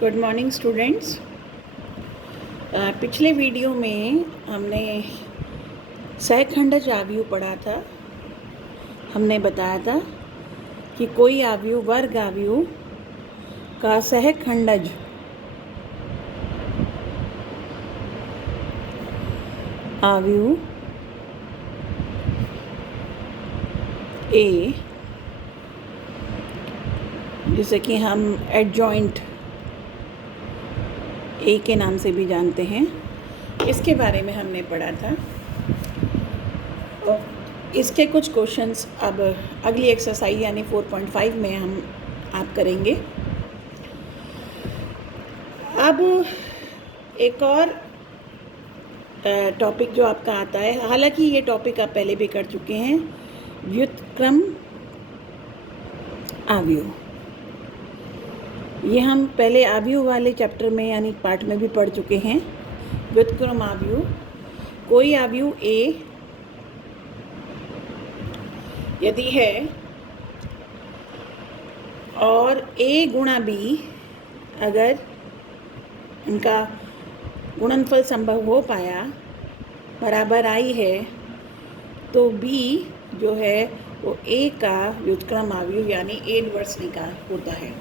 Good morning students. पिछले video में हमने सहखंडज आव्यूह पढ़ा था। हमने बताया था कि कोई आव्यूह वर्ग आव्यूह का सहखंडज आव्यूह ए, जिसे कि हम एडजॉइंट ए के नाम से भी जानते हैं, इसके बारे में हमने पढ़ा था। और इसके कुछ क्वेश्चंस अब अगली एक्सरसाइज यानी 4.5 में आप करेंगे। अब एक और टॉपिक जो आपका आता है, हालांकि ये टॉपिक आप पहले भी कर चुके हैं, व्युत्क्रम आव्यूह। ये हम पहले आव्यूह वाले चैप्टर में यानी पार्ट में भी पढ़ चुके हैं। व्युत्क्रम आव्यूह, कोई आव्यूह ए यदि है और ए गुणा बी अगर इनका गुणनफल संभव हो पाया, बराबर आई है, तो बी जो है वो ए का व्युत्क्रम आव्यूह यानी ए इनवर्स निकाल होता है।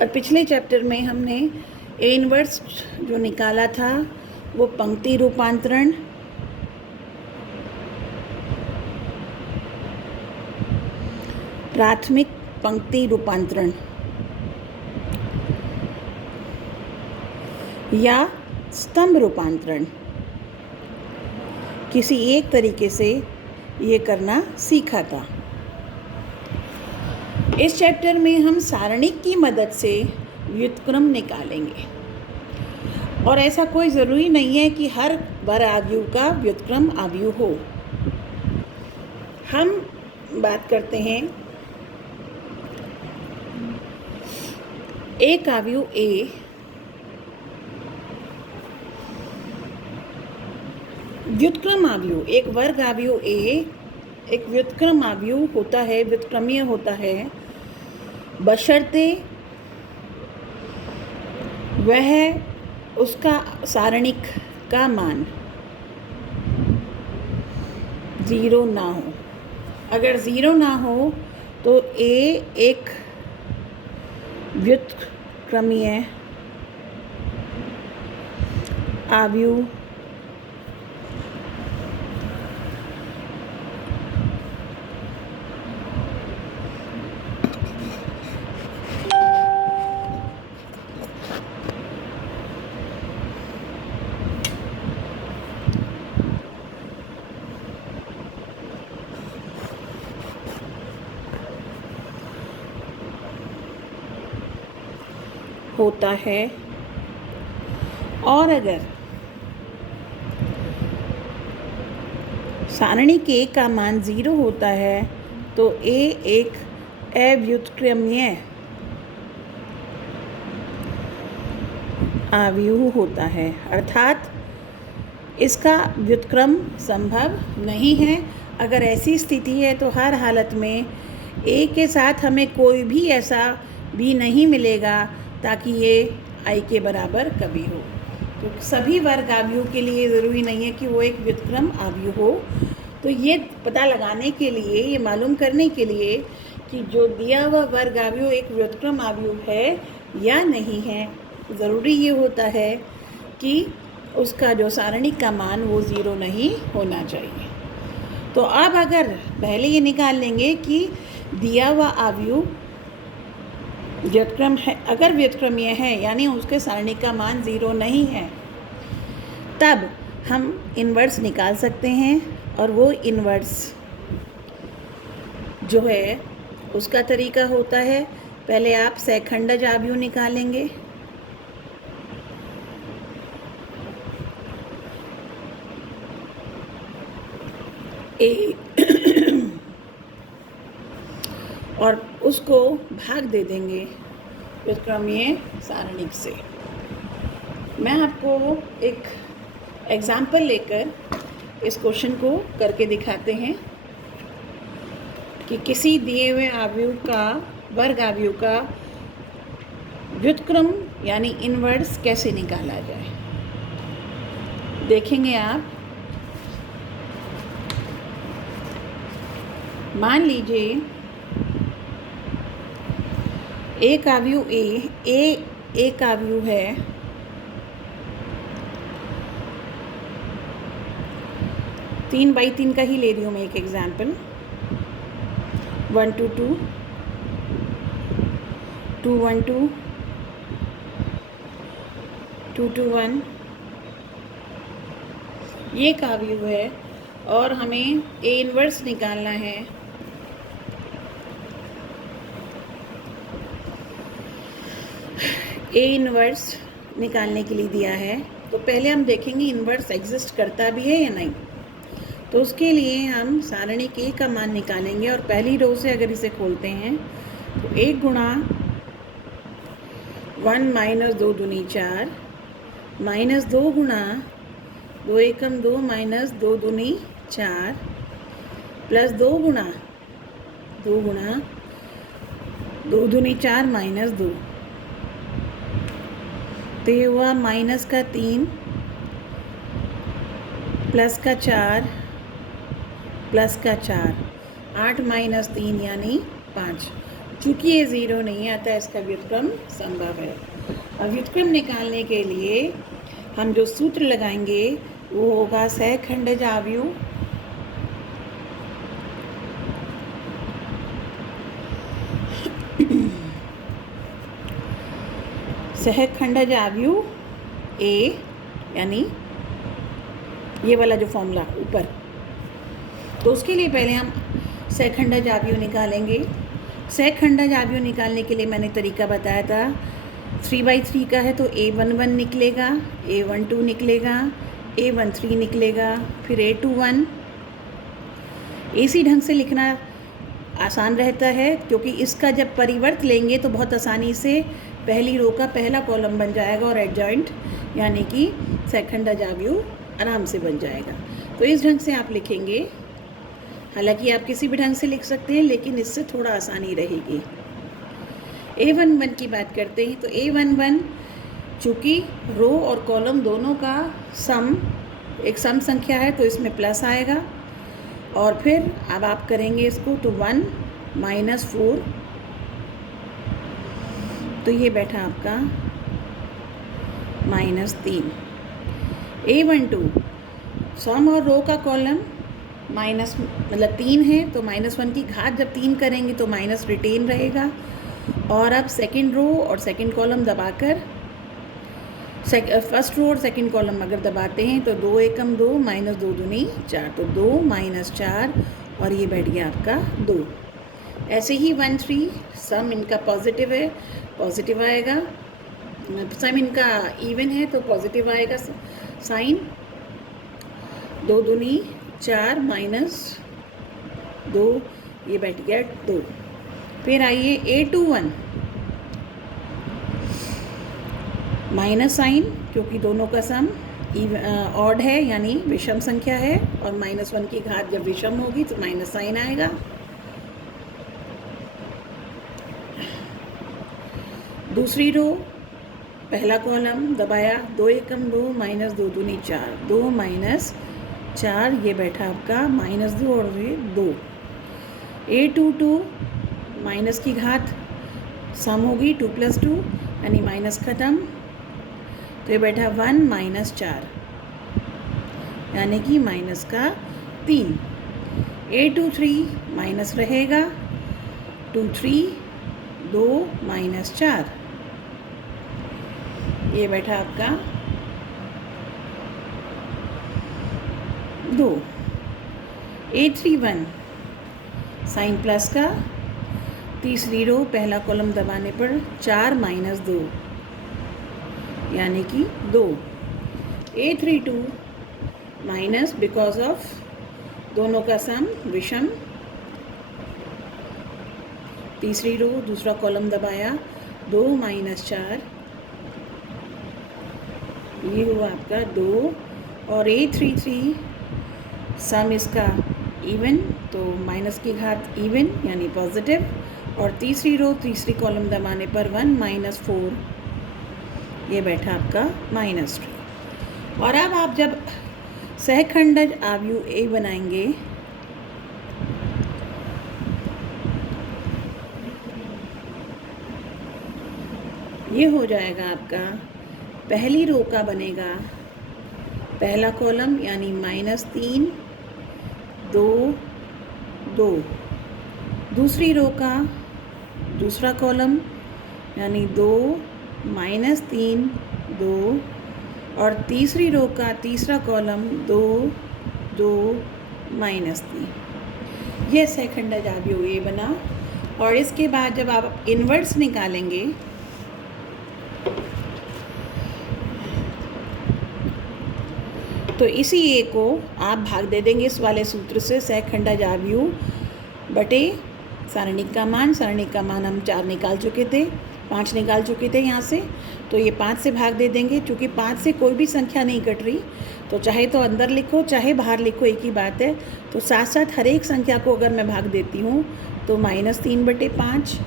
और पिछले चैप्टर में हमने ए इनवर्स जो निकाला था वो पंक्ति रूपांतरण, प्राथमिक पंक्ति रूपांतरण या स्तंभ रूपांतरण, किसी एक तरीके से ये करना सीखा था। इस चैप्टर में हम सारणिक की मदद से व्युत्क्रम निकालेंगे और ऐसा कोई ज़रूरी नहीं है कि हर वर्ग आव्यूह का व्युत्क्रम आव्यूह हो। हम बात करते हैं एक आव्यूह ए व्युत्क्रम आव्यूह, एक वर्ग आव्यूह ए एक व्युत्क्रम आव्यूह होता है, व्युत्क्रमीय होता है, बशर्ते वह उसका सारणिक का मान 0 ना हो। अगर 0 ना हो तो ए एक व्युत्क्रमीय आव्यूह होता है। और अगर सारणिक ए का मान 0 होता है तो ए एक अव्युत्क्रमीय आव्यूह होता है, अर्थात इसका व्युत्क्रम संभव नहीं है। अगर ऐसी स्थिति है तो हर हालत में ए के साथ हमें कोई भी ऐसा भी नहीं मिलेगा ताकि ये आई के बराबर कभी हो। तो सभी वर्ग आव्यूह के लिए ज़रूरी नहीं है कि वो एक व्युत्क्रम आव्यूह हो। तो ये पता लगाने के लिए, ये मालूम करने के लिए कि जो दिया हुआ वर्ग आव्यूह एक व्युत्क्रम आव्यूह है या नहीं है, ज़रूरी ये होता है कि उसका जो सारणिक का मान वो 0 नहीं होना चाहिए। तो अब अगर पहले ये निकाल लेंगे कि दिया हुआ आव्यूह व्युत्क्रम है, अगर व्युत्क्रमीय है यानी उसके सारणिक का मान 0 नहीं है, तब हम इन्वर्स निकाल सकते हैं। और वो इन्वर्स जो है उसका तरीका होता है, पहले आप सहखंडज आव्यूह निकालेंगे, ए और उसको भाग दे देंगे व्युत्क्रमीय सारणिक से। मैं आपको एक एग्जाम्पल लेकर इस क्वेश्चन को करके दिखाते हैं कि किसी दिए हुए आव्यूह का वर्ग आव्यूह का व्युत्क्रम यानी इनवर्स कैसे निकाला जाए, देखेंगे आप। मान लीजिए एक आव्यूह एक आव्यूह है 3/3 का ही ले रही हूँ मैं एक एग्जाम्पल। 1 2 2 2 1 2 2 2 1 ये एक आव्यूह है और हमें ए इनवर्स निकालना है। ए इनवर्स निकालने के लिए दिया है, तो पहले हम देखेंगे इनवर्स एग्जिस्ट करता भी है या नहीं। तो उसके लिए हम सारणी के का मान निकालेंगे और पहली रो से अगर इसे खोलते हैं तो 1 गुणा 1 माइनस 2 दूनी 4 माइनस 2 गुणा 2 एकम 2 माइनस 2 दूनी 4 प्लस 2 गुणा 2 दूनी 4 माइनस 2, तो ये हुआ माइनस का 3 प्लस का 4 प्लस का 4, 8 माइनस 3 यानी 5। चूँकि ये 0 नहीं आता, इसका व्युत्क्रम संभव है। अब व्युत्क्रम निकालने के लिए हम जो सूत्र लगाएंगे वो होगा सहखंडज आव्यूह सहखंडज आव्यूह ए, यानी ये वाला जो फॉर्मूला ऊपर, तो उसके लिए पहले हम सहखंडज आव्यूह निकालेंगे। सहखंडज आव्यूह निकालने के लिए मैंने तरीका बताया था, 3/3 का है तो A11 निकलेगा, A12 निकलेगा, A13 निकलेगा, फिर A21। इसी ढंग से लिखना आसान रहता है क्योंकि इसका जब परिवर्त लेंगे तो बहुत आसानी से पहली रो का पहला कॉलम बन जाएगा और एडजॉइंट यानी कि सहखंडज आव्यूह आराम से बन जाएगा। तो इस ढंग से आप लिखेंगे, हालांकि आप किसी भी ढंग से लिख सकते हैं लेकिन इससे थोड़ा आसानी रहेगी। A11 की बात करते हैं तो A11 चूँकि रो और कॉलम दोनों का सम एक सम संख्या है तो इसमें प्लस आएगा और फिर अब आप करेंगे इसको तो 1 माइनस 4, तो ये बैठा आपका -3। A12 सम और रो का कॉलम माइनस मतलब 3 है तो -1 की घात जब 3 करेंगे तो माइनस रिटेन रहेगा। और अब सेकंड रो और सेकंड कॉलम दबाकर फर्स्ट रो और सेकंड कॉलम अगर दबाते हैं तो 2 एकम 2 माइनस 2 दूनी 4, तो 2 माइनस 4 और ये बैठ गया आपका 2। ऐसे ही 1 3 सम इनका पॉजिटिव है, पॉजिटिव आएगा, सम इनका इवन है तो पॉजिटिव आएगा साइन, 2 दूनी 4 माइनस 2, ये बैठ गया 2। फिर आइए A21 माइनस साइन क्योंकि दोनों का सम ऑड है यानी विषम संख्या है और -1 की घात जब विषम होगी तो माइनस साइन आएगा। दूसरी रो पहला कॉलम दबाया, 2 एकम 2 माइनस 2 दूनी 4, 2 माइनस 4, ये बैठा आपका -2 और ये 2। A22 माइनस की घात सम होगी 2 + 2 यानी माइनस ख़त्म, तो ये बैठा 1 माइनस 4 यानी कि माइनस का 3। A23 माइनस रहेगा, 2 3 2 माइनस 4, ये बैठा आपका 2। A31 साइन प्लस का, तीसरी रो पहला कॉलम दबाने पर 4 माइनस 2 यानी कि 2। A32 माइनस बिकॉज ऑफ दोनों का सम विषम, तीसरी रो दूसरा कॉलम दबाया, 2 माइनस 4, ये हुआ आपका 2। और A33 सम इसका इवन तो माइनस की घात इवन यानी पॉजिटिव और तीसरी रो तीसरी कॉलम दबाने पर 1 - 4, ये बैठा आपका -3। और अब आप जब सहखंडज आव्यूह ए बनाएंगे ये हो जाएगा आपका, पहली रो का बनेगा पहला कॉलम यानी -3 2 2, दूसरी रो का दूसरा कॉलम यानी 2 -3 2, और तीसरी रो का तीसरा कॉलम 2 2 -3। यह सहखंडज आव्यूह ए बना। और इसके बाद जब आप इन्वर्स निकालेंगे तो इसी ए को आप भाग दे देंगे इस वाले सूत्र से, सहखंडज आव्यूह बटे सारणिक का मान हम 4 निकाल चुके थे, 5 निकाल चुके थे यहाँ से, तो ये 5 से भाग दे देंगे। चूँकि 5 से कोई भी संख्या नहीं कट रही तो चाहे तो अंदर लिखो चाहे बाहर लिखो एक ही बात है। तो साथ साथ हर एक संख्या को अगर मैं भाग देती हूँ तो -3/5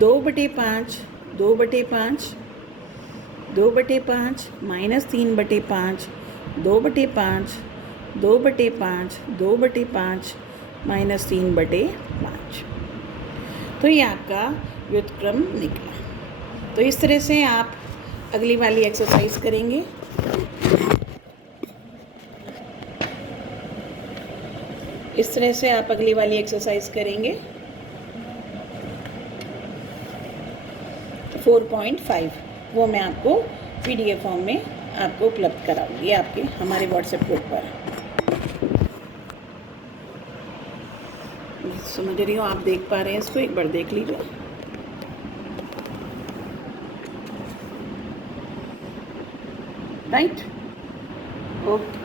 2/5 2/5 2/5 -3/5 2/5 2/5 2/5 -3/5। तो ये आपका व्युत्क्रम निकला। तो इस तरह से आप अगली वाली एक्सरसाइज करेंगे। इस तरह से आप अगली वाली एक्सरसाइज करेंगे 4.5, वो मैं आपको PDF फॉर्म में आपको उपलब्ध कराऊंगी आपके हमारे व्हाट्सएप ग्रुप पर। समझ रही हो, आप देख पा रहे हैं इसको, एक बार देख लीजिए। Right, okay.